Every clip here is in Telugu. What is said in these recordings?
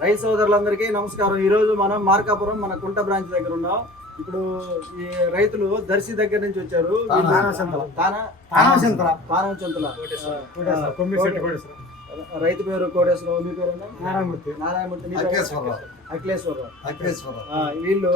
రైతు సోదరులందరికీ నమస్కారం. ఈ రోజు మనం మార్కాపురం మన కుంట బ్రాంచ్ దగ్గర ఉన్నాం. ఇప్పుడు ఈ రైతులు దర్శి దగ్గర నుంచి వచ్చారు. రైతు పేరు కోటేశ్వరరావు మీ పేరు? నారాయణమూర్తి. నారాయణమూర్తి? అఖిలేశ్వరరావు. వీళ్ళు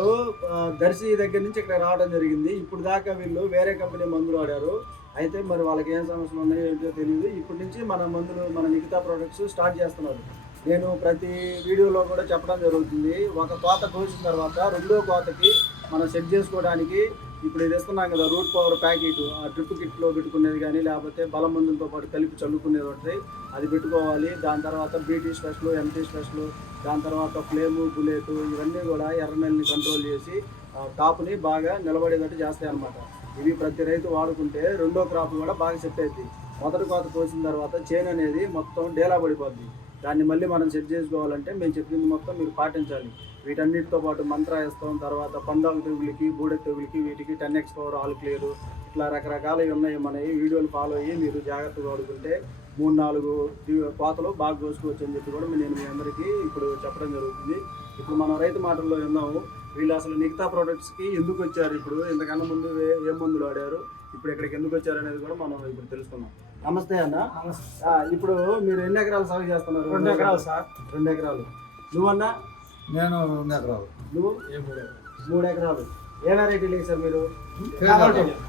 దర్శి దగ్గర నుంచి ఇక్కడ రావడం జరిగింది. ఇప్పుడు దాకా వీళ్ళు వేరే కంపెనీ మందులు వాడారు. అయితే మరి వాళ్ళకి ఏం సమస్యలు ఉన్నాయో ఏంటో తెలియదు ఇప్పటి నుంచి మన మందులు మన మిగతా ప్రొడక్ట్స్ స్టార్ట్ చేస్తున్నారు. నేను ప్రతి వీడియోలో కూడా చెప్పడం జరుగుతుంది. ఒక కోత కోసిన తర్వాత రెండో కోతకి మనం సెట్ చేసుకోవడానికి ఇప్పుడు ఇది ఇస్తున్నాం కదా రూట్ పవర్ ప్యాకెట్ ఆ డ్రిప్ కిట్లో పెట్టుకునేది కానీ లేకపోతే బలం మందులతో పాటు కలిపి చల్లుకునేది ఒకటి. అది పెట్టుకోవాలి. దాని తర్వాత బీటీ స్పెషల్ ఎంటీ స్పెషల్ దాని తర్వాత ఫ్లేము బుల్లెట్ ఇవన్నీ కూడా ఎర్రనెల్ని కంట్రోల్ చేసి ఆ, టాప్ని బాగా నిలబడేటట్టు చేస్తాయి అన్నమాట. ఇవి ప్రతి రైతు వాడుకుంటే రెండో క్రాప్ కూడా బాగా సెట్ అవుతుంది మొదటి కోత కోసిన తర్వాత చేను అనేది మొత్తం డేలా పడిపోద్ది. దాన్ని మళ్ళీ మనం సెట్ చేసుకోవాలంటే మేము చెప్పింది మొత్తం మీరు పాటించాలి. వీటన్నిటితో పాటు మంత్ర వేస్తాం తర్వాత పండాకు తెగులకి బూడె తెగులకి వీటికి ten X power all clear ఇట్లా రకరకాలవి ఉన్నాయి. మనవి వీడియోలు ఫాలో అయ్యి మీరు జాగ్రత్తగా వాడుకుంటే మూడు నాలుగు కోతలు బాగా కోసుకోవచ్చు అని చెప్పి కూడా నేను మీ అందరికీ ఇప్పుడు చెప్పడం జరుగుతుంది. ఇప్పుడు మనం రైతు మాటల్లో విన్నాము వీళ్ళు అసలు మిగతా ప్రోడక్ట్స్కి ఎందుకు వచ్చారు ఇప్పుడు? ఇంతకన్నా ముందు ఏ- మందులు ఆడారు ఇప్పుడు ఇక్కడికి ఎందుకు వచ్చారు అనేది కూడా మనం ఇప్పుడు తెలుసుకుందాం. నమస్తే అన్న. ఇప్పుడు మీరు ఎన్ని ఎకరాలు సాగు చేస్తున్నారు? రెండు ఎకరాలు సార్. రెండు ఎకరాలు. నువ్వన్నా? నేను రెండు ఎకరాలు. నువ్వు? మూడు ఎకరాలు? ఏ వెరైటీ లేదు సార్ మీరు?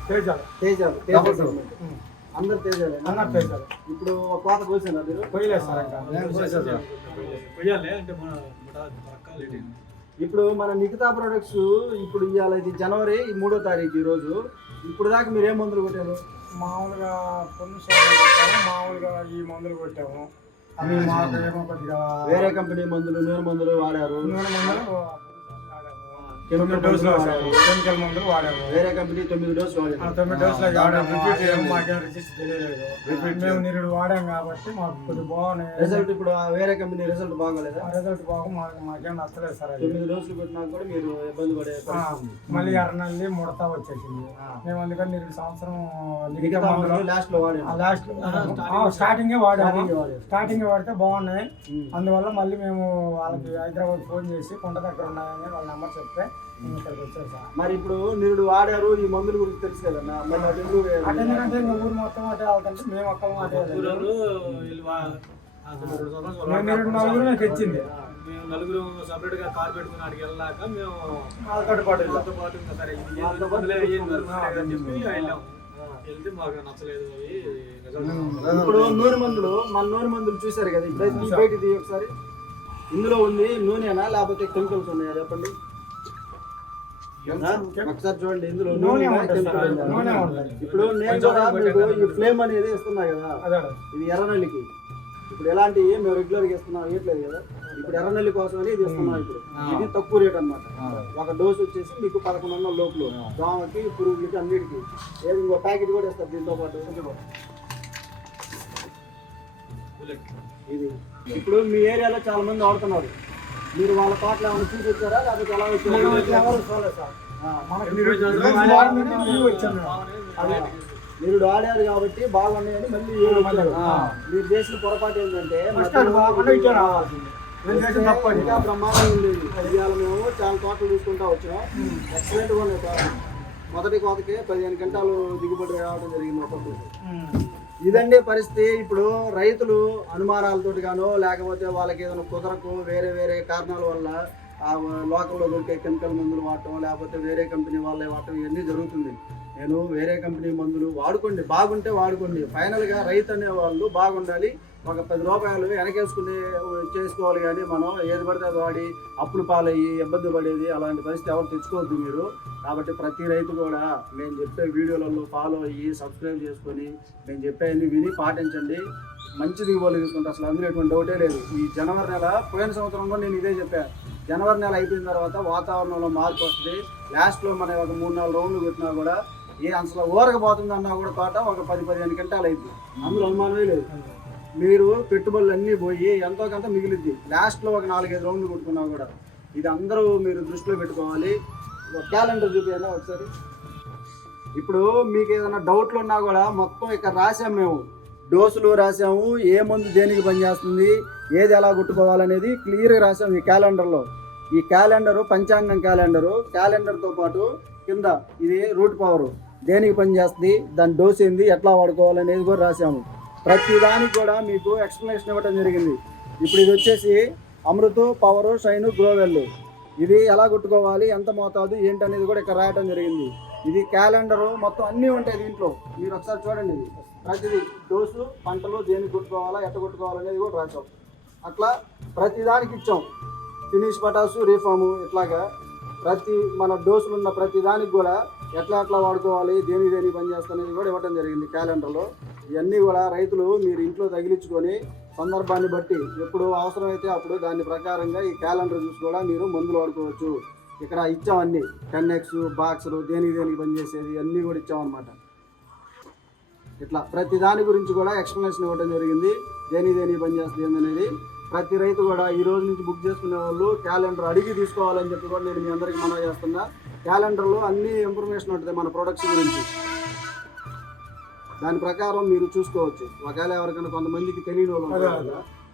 తేజాలు. తేజాలు. డబుల్ తేజాలు. అందరు తేజాలే అన్న? తేజాలు. ఇప్పుడు ఒక కోత కోసారా మీరు? కొయ్యలేదు సార్. ఇప్పుడు మన మిగతా ప్రొడక్ట్స్ ఇప్పుడు ఇవాళ ఇది జనవరి ఈ మూడో తారీఖు ఈ రోజు. ఇప్పుడు దాకా మీరు ఏ మందులు కొట్టారు? మామూలుగా పొన్ను కొట్టాము మామూలుగా ఈ మందులు కొట్టాము. అవి మాకు ఏమో కొద్దిగా వేరే కంపెనీ మందులు నూనె మందులు వాడారు. నూనె మందులు డోసులు మందులు వాడాము. వాడారు. కెమికల్ మందులు వాడాము వేరే కంపెనీ తొమ్మిది డోసులు తొమ్మిది డోసులు ఆ, వాడాము రిపీట్ ఏం చేయండి. మాకేం రిజిస్ట్ తెలియలేదు రిపీట్ మేము నిరుడు వాడాం కాబట్టి మాకు కొద్దిగా బాగున్నాయి రిజల్ట్ ఇప్పుడు ఆ వేరే కంపెనీ రిజల్ట్ బాగోలేదా ఆ రిజల్ట్ బాగా మాకు మాకేం నచ్చలేదు సార్ తొమ్మిది డోసులు పెట్టినా కూడా మీరు ఇబ్బంది పడే. మళ్ళీ ఎర్రనల్లి ముడత వచ్చేసింది. మేము అందుకని నిరుడు సంవత్సరం లాస్ట్లో వాడారు లాస్ట్ స్టార్టింగ్ వాడాము స్టార్టింగే వాడారు. స్టార్టింగ్ వాడితే బాగున్నాయి. అందువల్ల మళ్ళీ మేము వాళ్ళకి హైదరాబాద్ ఫోన్ చేసి కొండ దగ్గర ఉన్నాయని వాళ్ళ నెంబర్ చెప్తే మరి ఇప్పుడు నిరుడు వాడారు ఈ మందుల గురించి తెలుసు కదన్నా? మరి అది ఎందుకు అంటే ఎందుకంటే ఇంకా ఊరు మొత్తం మేము ఒక్కరం అటే వెళ్ళాము. మేము నిరుడు నలుగురు నాకు తెచ్చింది మేము నలుగురు సపరేట్గా కార్ పెట్టుకుని అక్కడికి వెళ్ళాక మేము వాళ్ళతో పాటు వెళ్ళాం. వాళ్ళతో పాటు ఇంకా సరే ఇది ఏదో మందులే ఏం దొరుకుతాయి అని చెప్పి వెళ్ళాం. వెళ్తే మాకు నచ్చలేదు అవి. రిజల్ట్ ఇప్పుడు నూనె మందులు మన నూనె మందులు చూసారు కదా? ఇప్పుడు ఈ బయట ఇది ఒకసారి. ఇందులో ఉంది నూనెనా లేకపోతే కెమికల్స్ ఉన్నాయా? చెప్పండి? ఒకసారి చూడండి ఇందులో నూనె. ఇప్పుడు నేను కూడా మీకు ఈ ఫ్లేమ్ అనేది ఇస్తున్నా కదా ఇది ఎర్రనల్లికి. ఇప్పుడు ఎలాంటి మేము రెగ్యులర్గా ఇస్తున్నాం ఇవ్వట్లేదు కదా ఇప్పుడు ఎర్రనల్లి కోసం అని ఇది ఇస్తున్నాం ఇప్పుడు. ఇది తక్కువ రేట్ అన్నమాట. ఒక డోస్ వచ్చేసి మీకు పదకొండు వందల లోపల దోమకి పురుగులకి అన్నిటికి. ఏది ఇంకో ప్యాకెట్ కూడా ఇస్తారు దీంతో పాటు. ఇది. ఇప్పుడు మీ ఏరియాలో చాలా మంది వాడుతున్నారు. మీరు వాళ్ళ తోటలో ఏమైనా చూసి వచ్చారా లేకపోతే ఎలా వచ్చారు. మీరు ఆడారు కాబట్టి బాగున్నాయని మళ్ళీ మీరు చేసిన పొరపాటు ఏంటంటే. ఇంకా బ్రహ్మాండంగా ఉండేది. ఇవాళ మేము చాలా తోటలు చూసుకుంటా వచ్చాం ఎక్సలెంట్గా ఉన్నాయి. మొదటి కోతకే పదిహేను గంటలు దిగుబడి రావడం జరిగింది ఒక్కొక్కటి ఉం. ఇదండి పరిస్థితి. ఇప్పుడు రైతులు అనుమానాలతో గానో లేకపోతే వాళ్ళకి ఏదైనా కుదరకు వేరే వేరే కారణాల వల్ల లోకల్లో దొరికే కెమికల్ మందులు వాడటం లేకపోతే వేరే కంపెనీ వాళ్ళే వాడటం ఇవన్నీ జరుగుతుంది. నేను వేరే కంపెనీ మందులు వాడుకోండి బాగుంటే వాడుకోండి. ఫైనల్గా రైతు అనే వాళ్ళు బాగుండాలి. ఒక పది రూపాయలు వెనకేసుకునే చేసుకోవాలి కానీ మనం ఏది పడితే అది వాడి అప్పులు పాలయ్యి ఇబ్బంది పడేది అలాంటి పరిస్థితి ఎవరు తెచ్చుకోవద్దు మీరు. కాబట్టి ప్రతి రైతు కూడా మేము చెప్పే వీడియోలలో ఫాలో అయ్యి సబ్స్క్రైబ్ చేసుకొని మేము చెప్పేవన్నీ విని పాటించండి. మంచి దిగుబడులు తీసుకుంటే అసలు అందులో ఎటువంటి డౌటే లేదు. ఈ జనవరి నెల పోయిన సంవత్సరం కూడా నేను ఇదే చెప్పాను జనవరి నెల అయిపోయిన తర్వాత వాతావరణంలో మార్పు వస్తుంది. లాస్ట్లో మన ఒక మూడు నాలుగు రౌండ్లు కొట్టినా కూడా ఏ అసలు ఊరకపోతుంది అన్నా కూడా తోట ఒక పది పదిహేను గంటలు అయింది. అందులో అనుమానమే లేదు. మీరు పెట్టుబడులు అన్నీ పోయి ఎంతో కొంత మిగిలిద్ది లాస్ట్లో ఒక నాలుగైదు రౌండ్లు కొట్టుకున్నా కూడా. ఇది అందరూ మీరు దృష్టిలో పెట్టుకోవాలి. ఒక క్యాలెండర్ చూపించండి ఒకసారి. ఇప్పుడు మీకు ఏదైనా డౌట్లు ఉన్నా కూడా మొత్తం ఇక్కడ రాసాం మేము. డోసులు రాసాము ఏ మందు దేనికి పనిచేస్తుంది? ఏది ఎలా కుట్టుకోవాలనేది క్లియర్గా రాసాము ఈ క్యాలెండర్లో ఈ క్యాలెండరు పంచాంగం క్యాలెండరు క్యాలెండర్తో పాటు కింద ఇది రూట్ పవరు దేనికి పనిచేస్తుంది దాని డోస్ ఏంది? ఎట్లా వాడుకోవాలనేది కూడా రాసాము ప్రతి దానికి కూడా మీకు ఎక్స్ప్లెనేషన్ ఇవ్వడం జరిగింది. ఇప్పుడు ఇది వచ్చేసి అమృతు పవరు షైను గ్రోవెల్ ఇది ఎలా కుట్టుకోవాలి? ఎంత మోతాదు? ఏంటనేది కూడా ఇక్కడ రాయటం జరిగింది. ఇది క్యాలెండరు మొత్తం అన్నీ ఉంటాయి దీంట్లో. మీరు ఒకసారి చూడండి ఇది. ప్రతిదీ డోసు పంటలు దేనికి కొట్టుకోవాలా ఎట్ట కొట్టుకోవాలనేది కూడా రాసాం అట్లా ప్రతి దానికి ఇచ్చాం. ఫినిష్ పటాసు రీఫాము ఇట్లాగా. ప్రతి మన డోసులు ఉన్న ప్రతి దానికి కూడా ఎట్లా ఎట్లా వాడుకోవాలి దేని దేని పని చేస్తానేది కూడా ఇవ్వడం జరిగింది క్యాలెండర్లో. ఇవన్నీ కూడా రైతులు మీరు ఇంట్లో తగిలించుకొని సందర్భాన్ని బట్టి ఎప్పుడు అవసరమైతే అప్పుడు దాని ప్రకారంగా ఈ క్యాలెండర్ చూసి కూడా మీరు మందులు వాడుకోవచ్చు. ఇక్కడ ఇచ్చాం అన్ని టెన్ ఎక్స్ బాక్సులు దేనికి దేనికి పనిచేసేది అన్నీ కూడా ఇచ్చామన్నమాట. ఇట్లా ప్రతి దాని గురించి కూడా ఎక్స్ప్లెనేషన్ ఇవ్వడం జరిగింది. దేని దేని పనిచేస్తుంది అనేది ప్రతి రైతు కూడా ఈ రోజు నుంచి బుక్ చేసుకునే వాళ్ళు క్యాలెండర్ అడిగి తీసుకోవాలని చెప్పి కూడా నేను మీ అందరికీ మనవి చేస్తున్నా. క్యాలెండర్లో అన్ని ఇన్ఫర్మేషన్ ఉంటుంది మన ప్రొడక్ట్స్ గురించి. దాని ప్రకారం మీరు చూసుకోవచ్చు. ఒకవేళ ఎవరికైనా కొంతమందికి తెలియని వాళ్ళు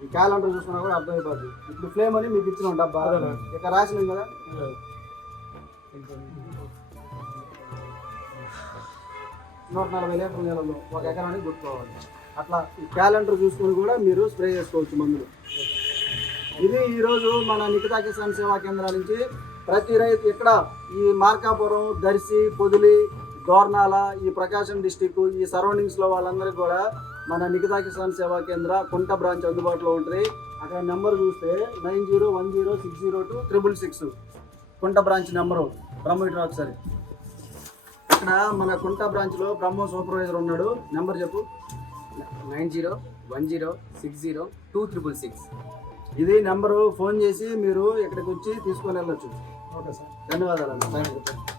ఈ క్యాలెండర్ చూసుకున్నా కూడా అర్థమైపోద్ది. ఇప్పుడు ఫ్లేమ్ అని మీకు ఇచ్చిన డబ్బా. ఇక్కడ రాసినాం కదా. నూట నలభై లీటర్ నీళ్ళలో ఒక ఎకరానికి గుర్తుకోవాలి. అట్లా ఈ క్యాలెండర్ చూసుకొని కూడా మీరు స్ప్రే చేసుకోవచ్చు మందులు. ఇది ఈరోజు మన నిఖితా కిసాన్ సేవా కేంద్రాల నుంచి ప్రతి రైతు ఇక్కడ ఈ మార్కాపురం దర్శి పొదిలి దోర్నాల ఈ ప్రకాశం డిస్టిక్ ఈ సరౌండింగ్స్లో వాళ్ళందరికీ కూడా మన నిఖితా కిసాన్ సేవా కేంద్ర కుంట బ్రాంచ్ అందుబాటులో ఉంటుంది. అక్కడ నెంబర్ చూస్తే nine zero one zero six zero two triple six Kunta branch number. బ్రహ్మీటర్ ఒకసారి ఇక్కడ మన కుంట బ్రాంచ్లో బ్రహ్మ సూపర్వైజర్ ఉన్నాడు. నెంబర్ చెప్పు. Nine zero one zero six zero two triple six. ఇది నెంబరు ఫోన్ చేసి మీరు ఇక్కడికి వచ్చి తీసుకొని వెళ్ళొచ్చు. Okay sir. ధన్యవాదాలు